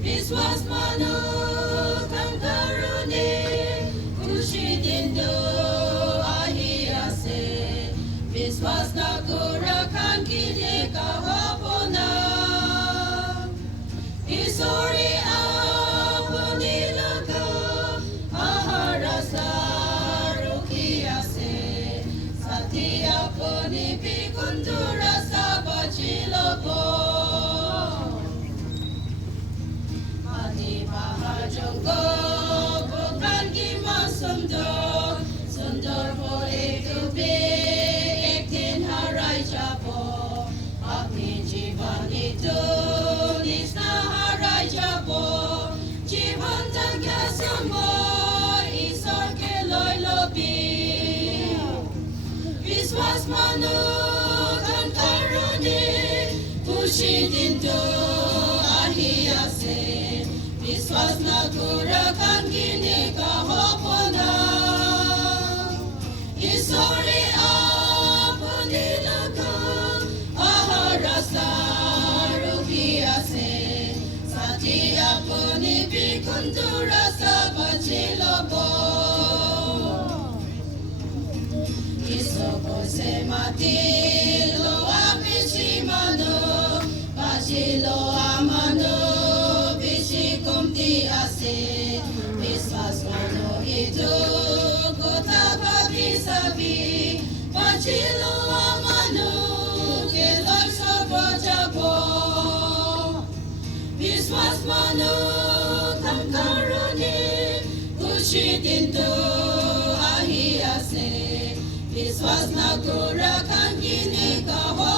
Viswas manu kang karuni kushitindo ahiase Viswas nakura kan kini kahapona Isori apunilaka aharasa rukiase Sati apuni pikundura sabachilopo Jonggo bukan kima sundor sundor po itu be ektin harai japo apni jivan itu nisna harai japo jivan tagya sambo isor ke loy lobi viswas manu kan karuni kushitindo ahiase Viswas nakura kan kini kahapona Isori apunilaka aharasa rukiase Sati apuni pikundura sabachilopo Isoko se matilo apishimano Bashilo amano Kumti ase Viswas mano itu Kutapa bisabi Pachilo amano Keloi sopo jabo Viswas mano Kam karuni Kushitindo ahiase Viswas nakura kan kini kaho